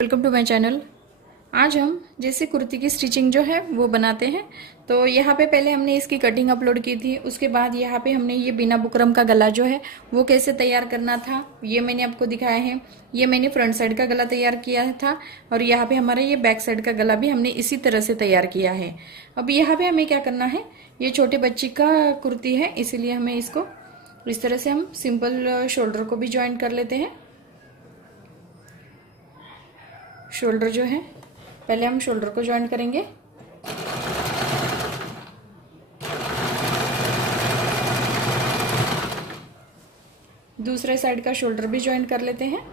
Welcome to my channel. आज हम जैसे कुर्ती की स्टिचिंग जो है वो बनाते हैं। तो यहाँ पे पहले हमने इसकी कटिंग अपलोड की थी। उसके बाद यहाँ पे हमने ये बिना बुकरम का गला जो है वो कैसे तैयार करना था ये मैंने आपको दिखाया है। ये मैंने फ्रंट साइड का गला तैयार किया था और यहाँ पे हमारा ये बैक साइड का गला भी हमने इसी तरह से तैयार किया है। अब यहाँ पे हमें क्या करना है, ये छोटे बच्ची का कुर्ती है इसीलिए हमें इसको इस तरह से हम सिंपल शोल्डर को भी ज्वाइन कर लेते हैं। शोल्डर जो है पहले हम शोल्डर को ज्वाइन करेंगे। दूसरे साइड का शोल्डर भी ज्वाइन कर लेते हैं।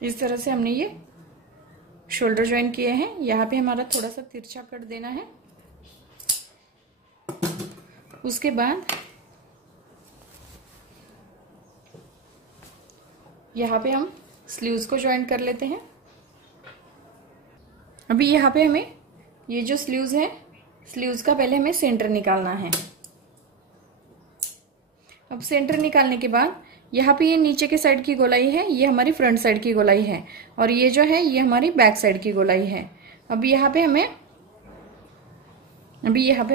इस तरह से हमने ये शोल्डर ज्वाइन किए हैं। यहाँ पे हमारा थोड़ा सा तिरछा कट देना है। उसके बाद यहाँ पे हम स्लीव्स को ज्वाइन कर लेते हैं। अभी यहाँ पे हमें ये जो स्लीव्स है, स्लीव्स का पहले हमें सेंटर निकालना है। अब सेंटर निकालने के बाद यहाँ पे ये नीचे के साइड की गोलाई है, ये हमारी फ्रंट साइड की गोलाई है और ये जो है ये हमारी बैक साइड की गोलाई है। अब यहाँ पे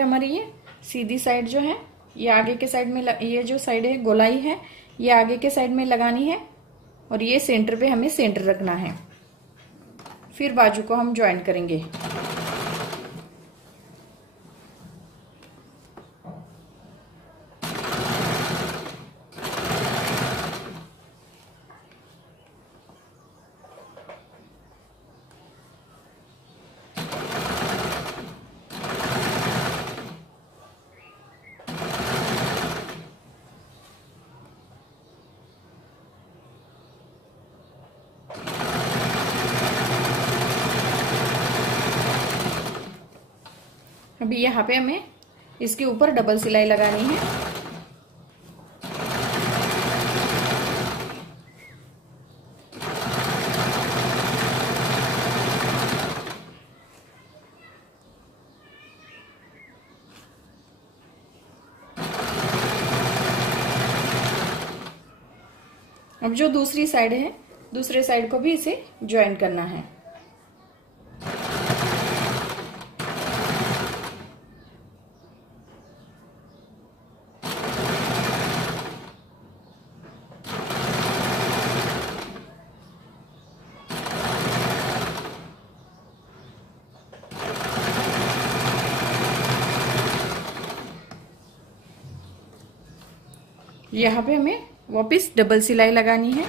हमारी ये सीधी साइड जो है ये आगे के साइड में ये जो साइड है गोलाई है ये आगे के साइड में लगानी है और ये सेंटर पे हमें सेंटर रखना है। फिर बाजू को हम ज्वाइन करेंगे। अभी यहाँ पे हमें इसके ऊपर डबल सिलाई लगानी है। अब जो दूसरी साइड है, दूसरे साइड को भी इसे ज्वाइन करना है। यहाँ पे हमें वापस डबल सिलाई लगानी है।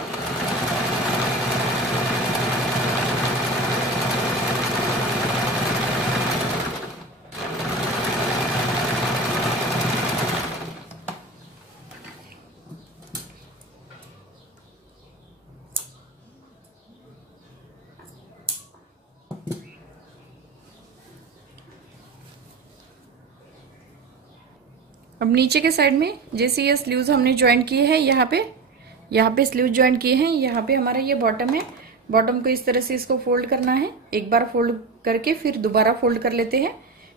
अब नीचे के साइड में जैसे ये स्लीव्स हमने ज्वाइन किए हैं, यहाँ पे स्लीव ज्वाइन किए हैं। यहाँ पे हमारा ये बॉटम है। बॉटम को इस तरह से इसको फोल्ड करना है। एक बार फोल्ड करके फिर दोबारा फोल्ड कर लेते हैं।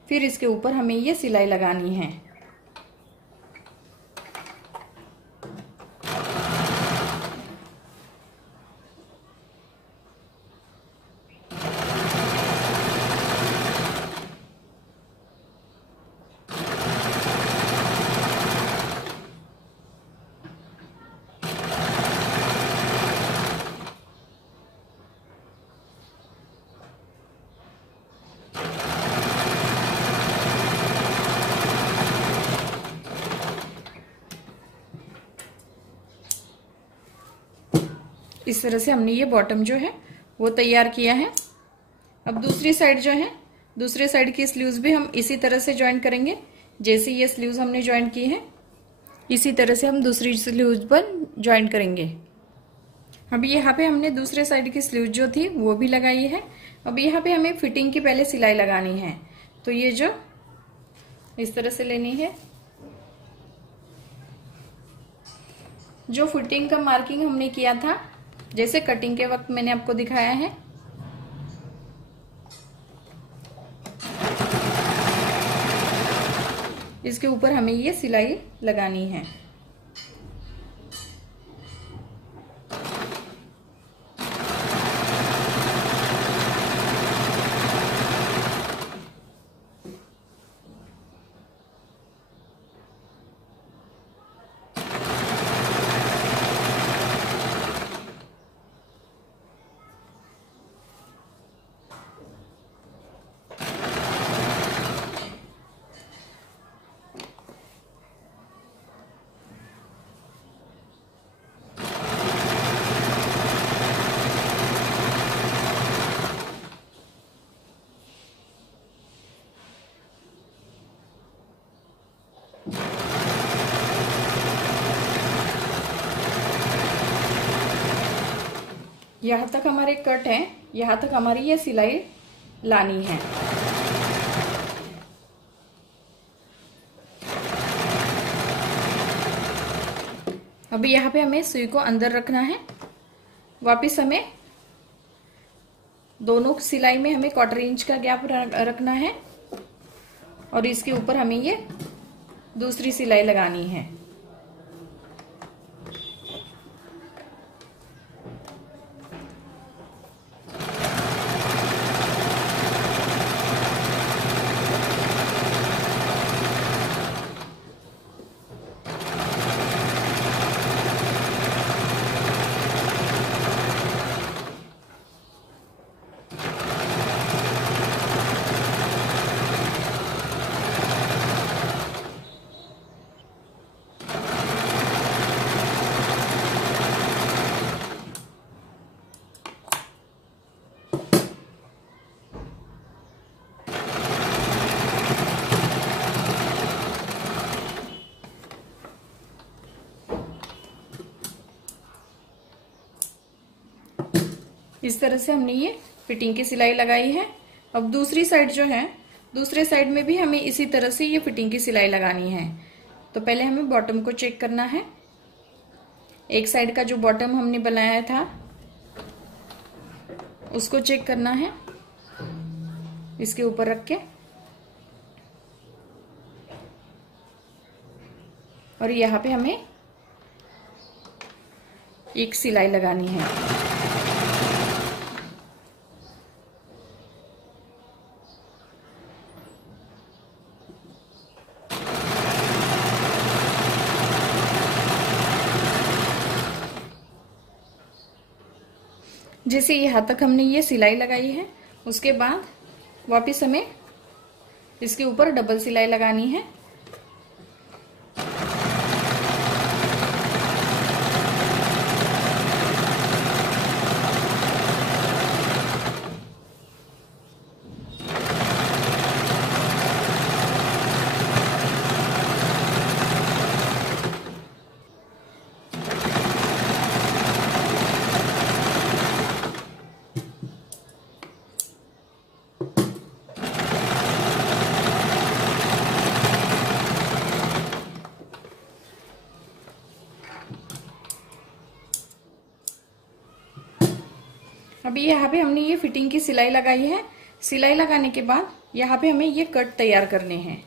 फिर इसके ऊपर हमें ये सिलाई लगानी है। इस तरह से हमने ये बॉटम जो है वो तैयार किया है। अब दूसरी साइड जो है, दूसरे साइड की स्लीव्स भी हम इसी तरह से ज्वाइन करेंगे जैसे ये स्लीव्स हमने ज्वाइन की है इसी तरह से हम दूसरी स्लीव्स पर ज्वाइन करेंगे। अभी यहाँ पे हमने दूसरे साइड की स्लीव जो थी वो भी लगाई है। अब यहाँ पे हमें फिटिंग की पहले सिलाई लगानी है। तो ये जो इस तरह से लेनी है, जो फिटिंग का मार्किंग हमने किया था जैसे कटिंग के वक्त मैंने आपको दिखाया है, इसके ऊपर हमें ये सिलाई लगानी है। यहाँ तक हमारे कट है, यहाँ तक हमारी ये सिलाई लानी है। अभी यहाँ पे हमें सुई को अंदर रखना है। वापिस हमें दोनों सिलाई में हमें 1/4 इंच का गैप रखना है और इसके ऊपर हमें ये दूसरी सिलाई लगानी है। इस तरह से हमने ये फिटिंग की सिलाई लगाई है। अब दूसरी साइड जो है, दूसरे साइड में भी हमें इसी तरह से ये फिटिंग की सिलाई लगानी है। तो पहले हमें बॉटम को चेक करना है। एक साइड का जो बॉटम हमने बनाया था उसको चेक करना है, इसके ऊपर रख के, और यहाँ पे हमें एक सिलाई लगानी है। जैसे यहाँ तक हमने ये सिलाई लगाई है, उसके बाद वापस हमें इसके ऊपर डबल सिलाई लगानी है। अभी यहाँ पे हमने ये फिटिंग की सिलाई लगाई है। सिलाई लगाने के बाद यहाँ पे हमें ये कट तैयार करने हैं।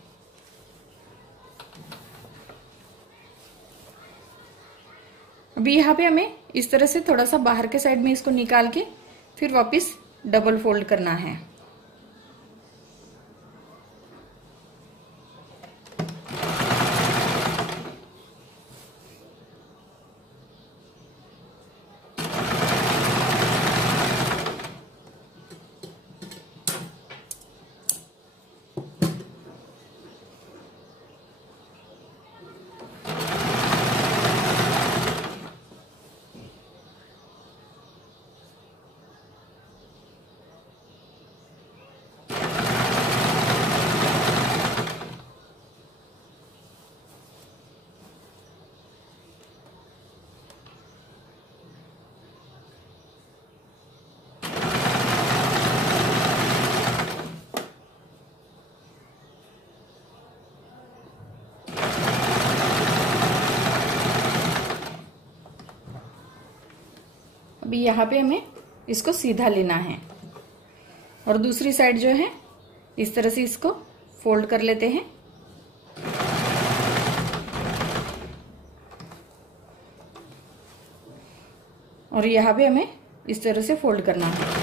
अभी यहाँ पे हमें इस तरह से थोड़ा सा बाहर के साइड में इसको निकाल के फिर वापस डबल फोल्ड करना है। अभी यहाँ पे हमें इसको सीधा लेना है और दूसरी साइड जो है इस तरह से इसको फोल्ड कर लेते हैं। और यहाँ पे हमें इस तरह से फोल्ड करना है।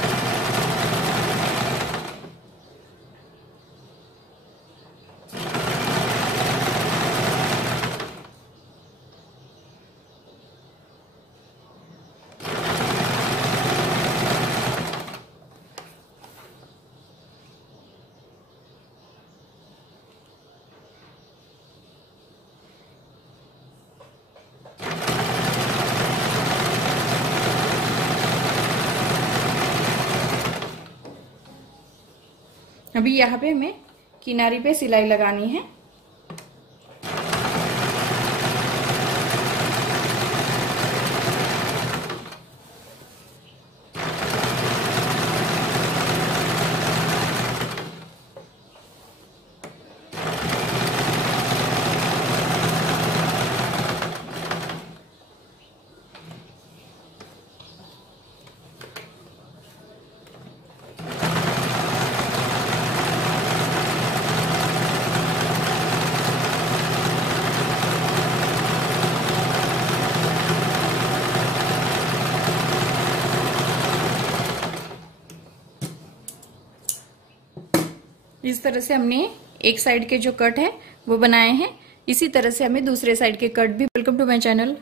अभी यहाँ पे हमें किनारी पे सिलाई लगानी है। इस तरह से हमने एक साइड के जो कट है वो बनाए हैं। इसी तरह से हमें दूसरे साइड के कट भी। Welcome to my channel.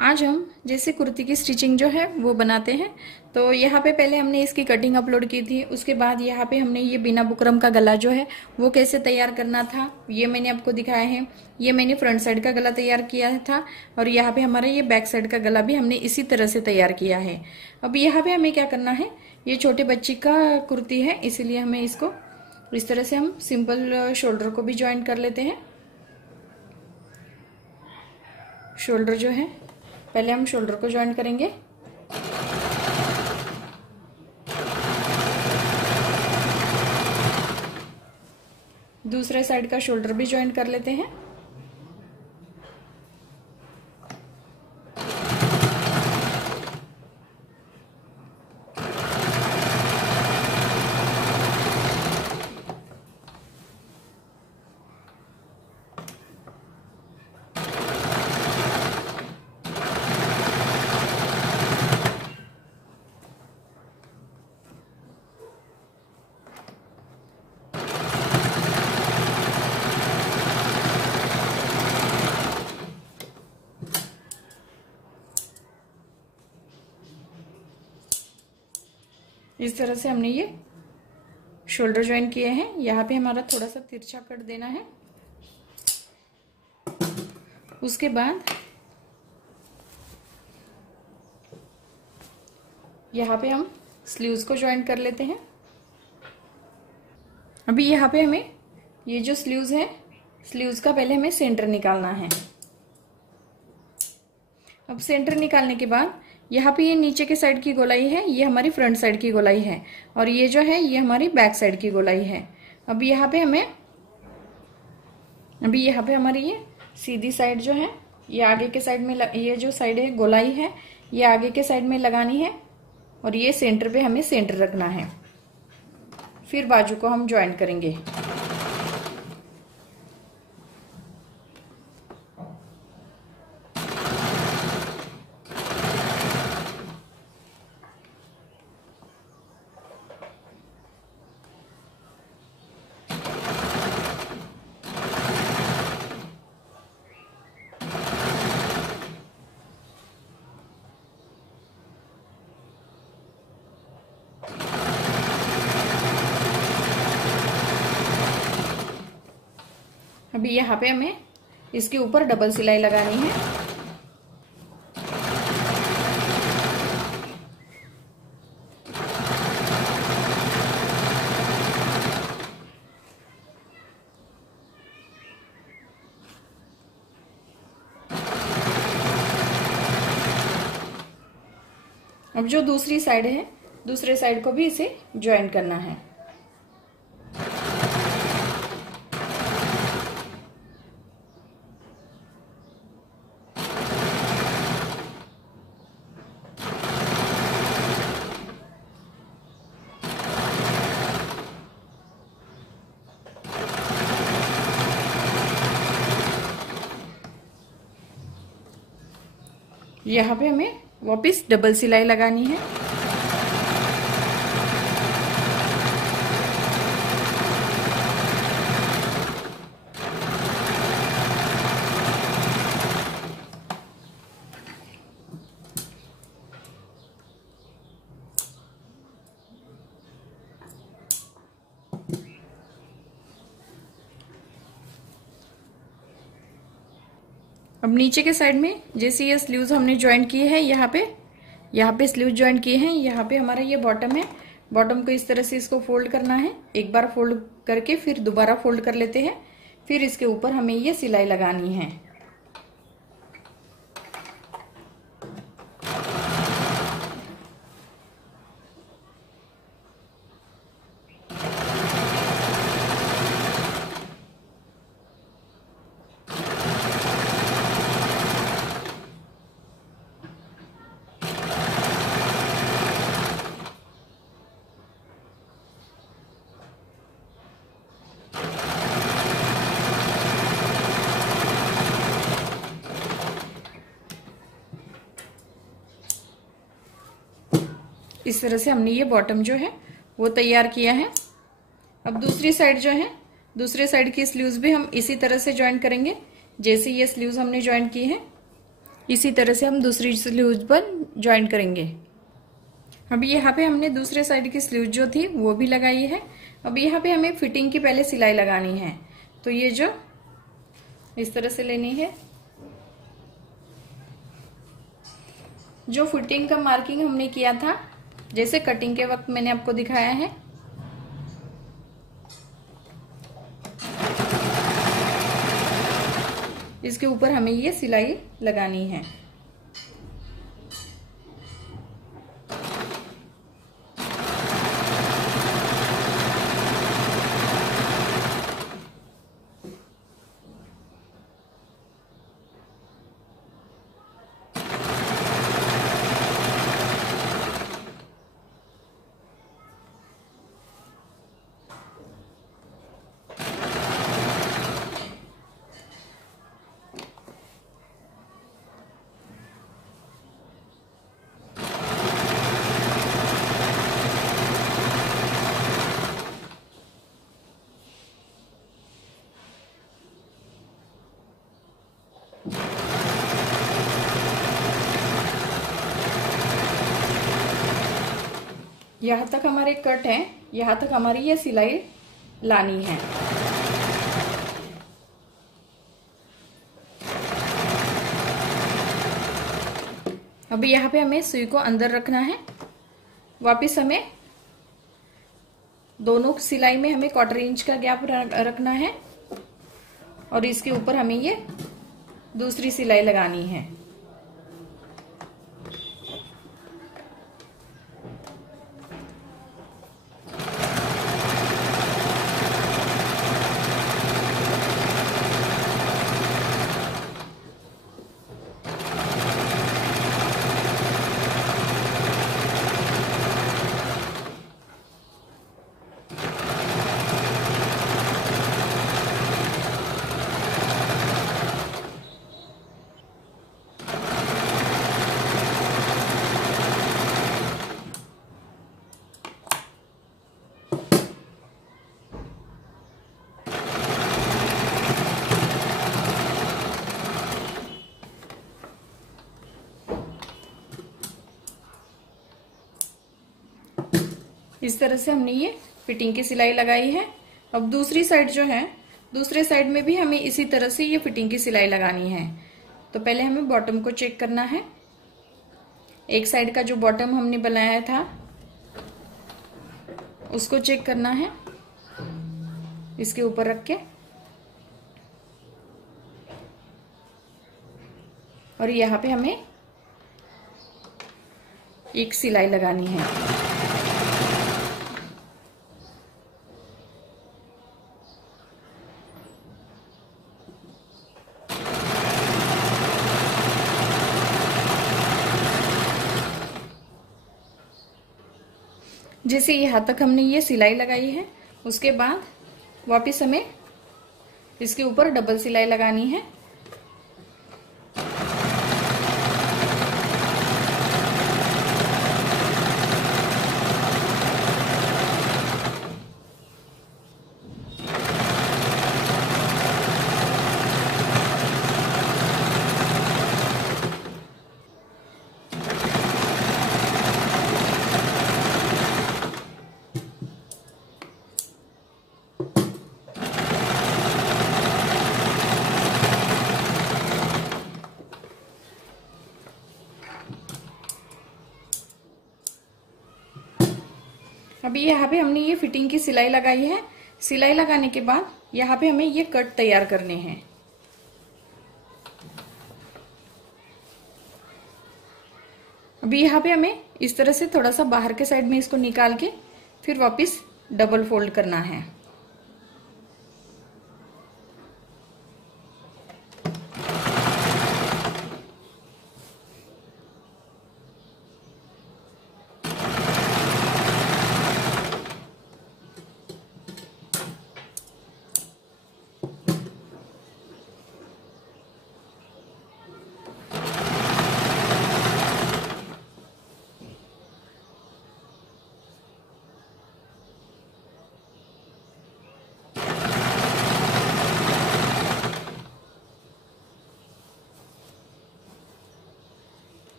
आज हम जैसे कुर्ती की स्टिचिंग जो है वो बनाते हैं। तो यहाँ पे पहले हमने इसकी कटिंग अपलोड की थी। उसके बाद यहाँ पे हमने ये बिना बुकरम का गला जो है वो कैसे तैयार करना था ये मैंने आपको दिखाया है। ये मैंने फ्रंट साइड का गला तैयार किया था और यहाँ पे हमारा ये बैक साइड का गला भी हमने इसी तरह से तैयार किया है। अब यहाँ पे हमें क्या करना है, ये छोटे बच्ची का कुर्ती है इसीलिए हमें इसको इस तरह से हम सिंपल शोल्डर को भी ज्वाइन कर लेते हैं। शोल्डर जो है पहले हम शोल्डर को ज्वाइन करेंगे। दूसरे साइड का शोल्डर भी ज्वाइन कर लेते हैं। इस तरह से हमने ये शोल्डर ज्वाइन किए हैं। यहाँ पे हमारा थोड़ा सा तिरछा कट देना है। उसके बाद यहाँ पे हम स्लीव्स को ज्वाइन कर लेते हैं। अभी यहाँ पे हमें ये जो स्लीव्स है, स्लीव्स का पहले हमें सेंटर निकालना है। अब सेंटर निकालने के बाद यहाँ पे ये नीचे के साइड की गोलाई है, ये हमारी फ्रंट साइड की गोलाई है और ये जो है ये हमारी बैक साइड की गोलाई है। अब यहाँ पे हमें हमारी ये सीधी साइड जो है ये आगे के साइड में ये जो साइड है गोलाई है ये आगे के साइड में लगानी है और ये सेंटर पे हमें सेंटर रखना है। फिर बाजू को हम ज्वाइन करेंगे। अभी यहाँ पे हमें इसके ऊपर डबल सिलाई लगानी है। अब जो दूसरी साइड है, दूसरे साइड को भी इसे ज्वाइन करना है। यहाँ पे हमें वापस डबल सिलाई लगानी है। अब नीचे के साइड में जैसे ये स्लीव्स हमने ज्वाइंट किए हैं, यहाँ पे स्लीव ज्वाइंट किए हैं, यहाँ पे हमारा ये बॉटम है। बॉटम को इस तरह से इसको फोल्ड करना है, एक बार फोल्ड करके फिर दोबारा फोल्ड कर लेते हैं, फिर इसके ऊपर हमें ये सिलाई लगानी है। इस तरह से हमने ये बॉटम जो है वो तैयार किया है। अब दूसरी साइड जो है, दूसरे साइड की स्लीव्स भी हम इसी तरह से ज्वाइन करेंगे। जैसे ये स्लीव्स हमने ज्वाइन की है, इसी तरह से हम दूसरी स्लीव्स पर ज्वाइन करेंगे। अब यहाँ पे हमने दूसरे साइड की स्लीव जो थी वो भी लगाई है। अब यहाँ पे हमें फिटिंग की पहले सिलाई लगानी है, तो ये जो इस तरह से लेनी है। जो फिटिंग का मार्किंग हमने किया था, जैसे कटिंग के वक्त मैंने आपको दिखाया है, इसके ऊपर हमें ये सिलाई लगानी है। यहाँ तक हमारे कट है, यहाँ तक हमारी ये सिलाई लानी है। अभी यहाँ पे हमें सुई को अंदर रखना है। वापस हमें दोनों सिलाई में हमें 1/4 इंच का गैप रखना है और इसके ऊपर हमें ये दूसरी सिलाई लगानी है। इस तरह से हमने ये फिटिंग की सिलाई लगाई है। अब दूसरी साइड जो है, दूसरे साइड में भी हमें इसी तरह से ये फिटिंग की सिलाई लगानी है। तो पहले हमें बॉटम को चेक करना है। एक साइड का जो बॉटम हमने बनाया था उसको चेक करना है, इसके ऊपर रख के, और यहाँ पे हमें एक सिलाई लगानी है। जैसे यहाँ तक हमने ये सिलाई लगाई है, उसके बाद वापस हमें इसके ऊपर डबल सिलाई लगानी है। अभी यहाँ पे हमने ये फिटिंग की सिलाई लगाई है। सिलाई लगाने के बाद यहाँ पे हमें ये कट तैयार करने हैं। अभी यहाँ पे हमें इस तरह से थोड़ा सा बाहर के साइड में इसको निकाल के फिर वापस डबल फोल्ड करना है।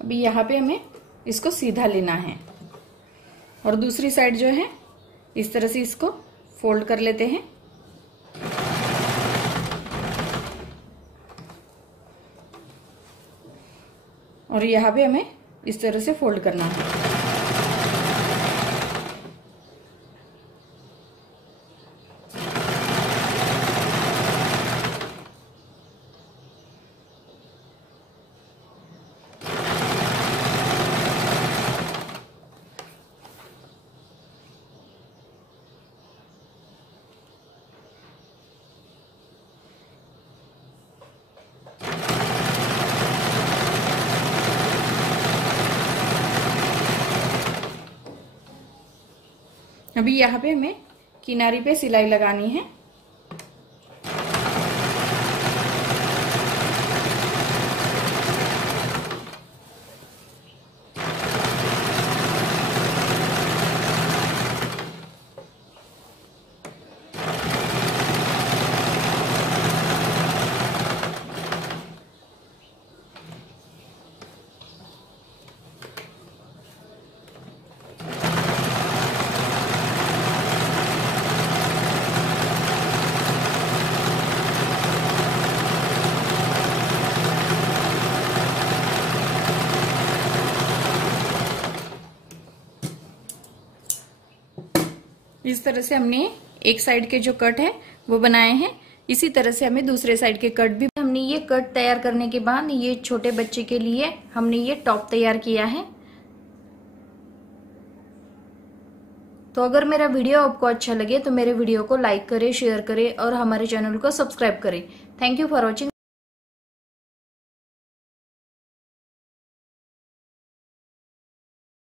अभी यहाँ पे हमें इसको सीधा लेना है और दूसरी साइड जो है इस तरह से इसको फोल्ड कर लेते हैं। और यहाँ पे हमें इस तरह से फोल्ड करना है। अभी यहाँ पे हमें किनारी पे सिलाई लगानी है। इस तरह से हमने एक साइड के जो कट है वो बनाए हैं। इसी तरह से हमें दूसरे साइड के कट भी। हमने ये कट तैयार करने के बाद ये छोटे बच्चे के लिए हमने ये टॉप तैयार किया है। तो अगर मेरा वीडियो आपको अच्छा लगे तो मेरे वीडियो को लाइक करें, शेयर करें और हमारे चैनल को सब्सक्राइब करें। Thank you for watching.